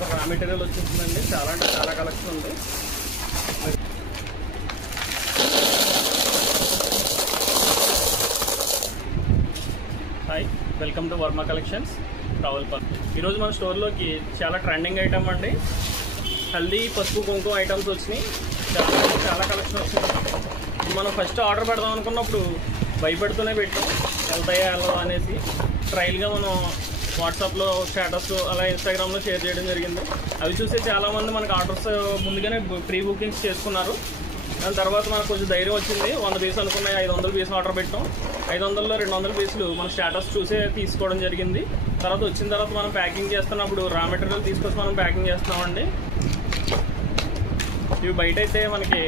Raw material వచ్చేస్తుందండి. చాలా అంటే చాలా కలెక్షన్ ఉంది. Hi, welcome to Varma collections Ravulapalli. ఈరోజు మన స్టోర్లోకి చాలా ట్రెండింగ్ ఐటమ్ అండి. హల్దీ పసుపు కుంకుమ ఐటమ్స్ వచ్చినాయి. చాలా కలెక్షన్ వచ్చింది. మనం ఫస్ట్ ఆర్డర్ పెడదాం అనుకున్నప్పుడు భయపడుతూనే పెట్టాం, వెళ్తాయా వెళ్ళవా అనేసి. ట్రయల్గా మనం వాట్సాప్లో స్టేటస్ అలా ఇన్స్టాగ్రామ్లో షేర్ చేయడం జరిగింది. అవి చూసి చాలామంది మనకు ఆర్డర్స్ ముందుగానే ప్రీ బుకింగ్స్ చేసుకున్నారు. దాని తర్వాత మనకు కొంచెం ధైర్యం వచ్చింది. 100 పీసులు అనుకున్నాయి, 500 పీసులు ఆర్డర్ పెట్టాం. 500లో 200 పీసులు మన స్టేటస్ చూసే తీసుకోవడం జరిగింది. తర్వాత వచ్చిన తర్వాత మనం ప్యాకింగ్ చేస్తున్నప్పుడు రా మెటీరియల్ తీసుకొచ్చి మనం ప్యాకింగ్ చేస్తున్నామండి. ఇవి బయట అయితే మనకి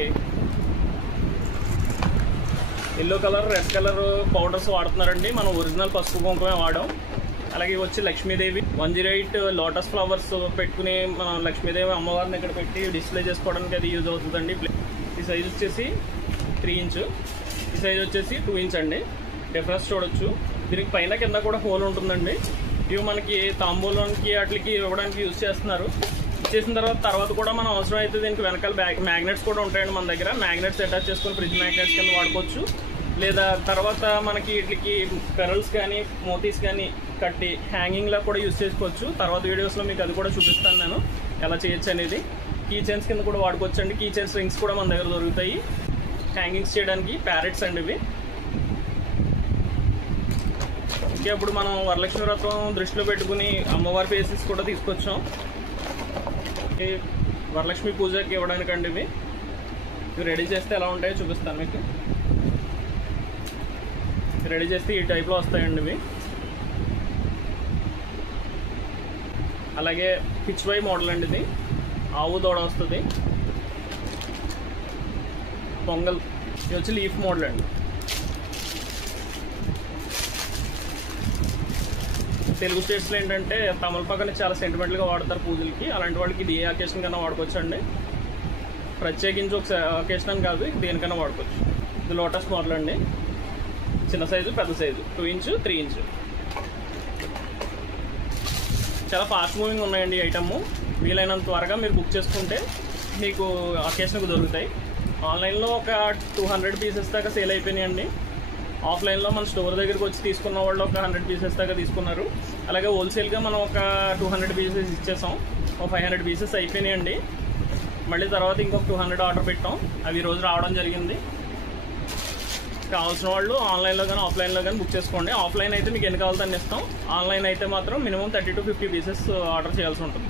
yellow colour, red colour powders వాడుతున్నారండి. మనం ఒరిజినల్ పసుపు కుంకుమే వాడాం. అలాగే వచ్చి లక్ష్మీదేవి 108 లోటస్ ఫ్లవర్స్ పెట్టుకుని మనం లక్ష్మీదేవి అమ్మవారిని ఇక్కడ పెట్టి డిస్ప్లే చేసుకోవడానికి అది యూజ్ అవుతుందండి. ఈ సైజ్ వచ్చేసి 3 ఇంచ్, ఈ సైజ్ వచ్చేసి 2 ఇంచ్ అండి. డిఫరెన్స్ చూడొచ్చు. దీనికి పైన కింద కూడా హోల్ ఉంటుందండి. ఇవి మనకి తాంబూలానికి వాటికి ఇవ్వడానికి యూజ్ చేస్తున్నారు. ఇచ్చేసిన తర్వాత కూడా మనం అవసరం అయితే దీనికి వెనకాల మ్యాగ్నెట్స్ కూడా ఉంటాయండి మన దగ్గర. మ్యాగ్నెట్స్ అటాచ్ చేసుకుని ఫ్రిడ్జ్ మ్యాగ్నెట్స్ కింద వాడుకోవచ్చు. లేదా తర్వాత మనకి వీటికి పెరల్స్ కానీ మోతీస్ కానీ కట్టి హ్యాంగింగ్లా కూడా యూజ్ చేసుకోవచ్చు. తర్వాత వీడియోస్లో మీకు అది కూడా చూపిస్తాను నేను ఎలా చేయొచ్చు అనేది. కీ చైన్స్ కింద కూడా వాడుకోవచ్చు అండి. కీ చైన్స్ రింగ్స్ కూడా మన దగ్గర దొరుకుతాయి హ్యాంగింగ్స్ చేయడానికి. ప్యారెట్స్ అండి ఇవి. ఇంకా ఇప్పుడు మనం వరలక్ష్మి వ్రతం దృష్టిలో పెట్టుకుని అమ్మవారి ఫేసెస్ కూడా తీసుకొచ్చాం. వరలక్ష్మి పూజకి ఇవ్వడానికండి ఇవి. ఇవి రెడీ చేస్తే ఎలా ఉంటాయో చూపిస్తాను మీకు. రెడీ చేస్తే ఈ టైప్లో వస్తాయండి ఇవి. అలాగే పిచ్ వై మోడల్ అండి ఇది. ఆవు దూడ వస్తుంది. పొంగల్ ఇది వచ్చి లీఫ్ మోడల్ అండి. తెలుగు స్టేట్స్లో ఏంటంటే తమలపాకుని చాలా సెంటిమెంట్గా వాడతారు పూజలకి. అలాంటి వాళ్ళకి ఇది ఏ అకేషన్ కన్నా వాడుకోవచ్చు అండి. ప్రత్యేకించి ఒక అకేషన్ అని కాదు, దేనికన్నా వాడుకోవచ్చు. ఇది లోటస్ మోడల్ అండి. చిన్న సైజు, పెద్ద సైజు, 2 ఇంచ్, 3 ఇంచ్. చాలా ఫాస్ట్ మూవింగ్ ఉన్నాయండి ఈ ఐటమ్. వీలైనంత త్వరగా మీరు బుక్ చేసుకుంటే మీకు అకేషన్కి దొరుకుతాయి. ఆన్లైన్లో ఒక 200 పీసెస్ దాకా సేల్ అయిపోయినాయండి. ఆఫ్లైన్లో మన స్టోర్ దగ్గరికి వచ్చి తీసుకున్న వాళ్ళు ఒక 100 పీసెస్ దాకా తీసుకున్నారు. అలాగే హోల్సేల్గా మనం ఒక 200 పీసెస్ ఇచ్చేసాం. ఒక 500 పీసెస్ అయిపోయినాయండి. మళ్ళీ తర్వాత ఇంకొక 200 ఆర్డర్ పెట్టాం. అవి ఈరోజు రావడం జరిగింది. కావాల్సిన వాళ్ళు ఆన్లైన్లో కానీ ఆఫ్లైన్లో కానీ బుక్ చేసుకోండి. ఆఫ్లైన్ అయితే మీకు ఎన్ని కావాలో దాన్ని ఇస్తాం. ఆన్లైన్ అయితే మాత్రం మినిమం 30 to 50 పీసెస్ ఆర్డర్ చేయాల్సి ఉంటుంది.